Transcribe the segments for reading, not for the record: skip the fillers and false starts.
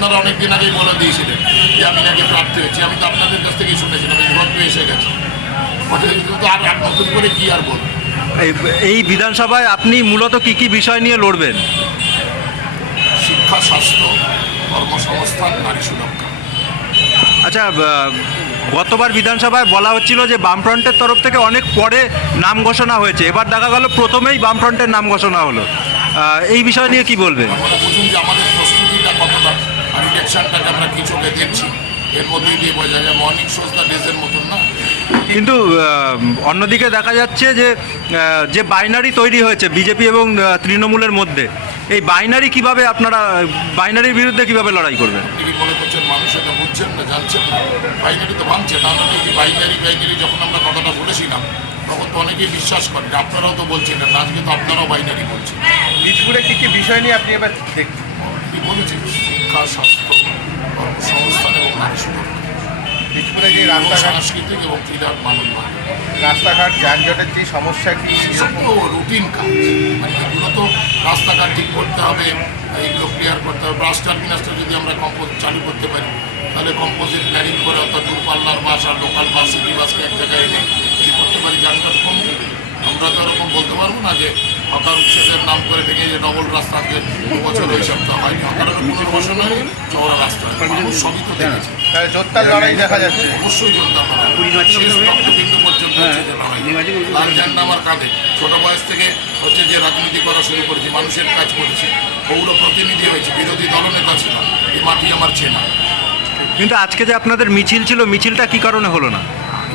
আপনারা অনেকদিন আগেই বলে দিয়েছিলেন যে আমি নাকি প্রার্থী হয়েছি। আমি তো আপনাদের কাছ থেকেই শুনেছিলাম এই ভোট এসে গেছে। তো আর নতুন করে কি আর বলবো। এই বিধানসভায় আপনি মূলত কি কি বিষয় নিয়ে লড়বেন? শিক্ষা, স্বাস্থ্য, কর্মসংস্থান, নারী সুরক্ষা। আচ্ছা, গতবার বিধানসভায় বলা হচ্ছিল যে বামফ্রন্টের তরফ থেকে অনেক পরে নাম ঘোষণা হয়েছে, এবার দেখা গেল প্রথমেই বামফ্রন্টের নাম ঘোষণা হলো। এই বিষয় নিয়ে কি বলবেন? আমরা বুঝুন যে আমাদের প্রস্তুতিটা কতটা, আর ইলেকশনটাকে আমরা কি চোখে দেখছি, এর মধ্যেই দিয়ে বোঝা যায়। মর্নিং শোজ দ্য ডেজের মতন না। কিন্তু অন্যদিকে দেখা যাচ্ছে যে বাইনারি তৈরি হয়েছে বিজেপি এবং তৃণমূলের মধ্যে, এই বাইনারি কিভাবে আপনারা বাইনারির বিরুদ্ধে কিভাবে লড়াই করবেন? আপনি কি মনে করছেন মানুষ এটা বুঝছেন না, জানছেন না? বাইনারি তো ভাঙছে, তাহলে কি বাইনারি যখন আমরা কথাটা বলেছিলাম তখন তো অনেকেই বিশ্বাস করেন। আপনারাও তো বলছিলেন না, আজকে তো আপনারাও বাইনারি বলছেন। বীজপুরে কী কী বিষয় নিয়ে আপনি এবার দেখছেন? কি বলেছি? শিক্ষা, স্বাস্থ্য, কর্মসংস্থান এবং নারী সুরক্ষা, বীজপুরে যে এবং রাস্তাঘাট সাংস্কৃতিক এবং ক্রীড়ার মানব। রাস্তাঘাট যানজটের যে সমস্যা কি এসব তো রুটিন কাজ, মানে এগুলো তো রাস্তাঘাট ঠিক করতে হবে, এইগুলো ক্লিয়ার করতে হবে। বাস টার্মিনাসটা যদি আমরা চালু করতে পারি, তাহলে কম্পোজিট প্ল্যানিং করে, অর্থাৎ দূরপাল্লার বাস আর লোকাল বাস, সিটি বাসকে এক জায়গায় এনে ঠিক করতে পারি, যানজট কমবে। আমরা তো এরকম বলতে পারবো না যে হকার উচ্ছেদের নাম করে থেকে যে ডবল রাস্তা আজকে 2 বছর এইসব তো হয়নি। হকারের পুনর্বাসন হয়নি, চওড়া রাস্তা মানুষ সবই তো দেখেছে। তাহলে জোরদার লড়াই দেখা যাচ্ছে। অবশ্যই যোদ্ধা শেষ রক্তবিন্দু পর্যন্ত হচ্ছে যে লড়াই। লাল ঝান্ডা আমার কাঁধে। ছোট বয়স থেকে হচ্ছে যে রাজনীতি করা শুরু করেছি, মানুষের কাজ করেছি, পৌর প্রতিনিধি হয়েছে, বিরোধী দলনেতা ছিল, এই মাটি আমার চেনা। কিন্তু আজকে যে আপনাদের মিছিল ছিল, মিছিলটা কি কারণে হলো না?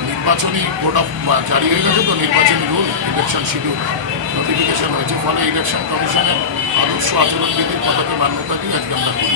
নির্বাচনী কোড অফ জারি হয়ে গেছে, তো নির্বাচনী রুল, ইলেকশন শিডিউল নোটিফিকেশন হয়েছে, ফলে ইলেকশন কমিশনের আদর্শ আচরণবিধির কথাকে মান্যতা দিয়ে আজকে আমরা করি।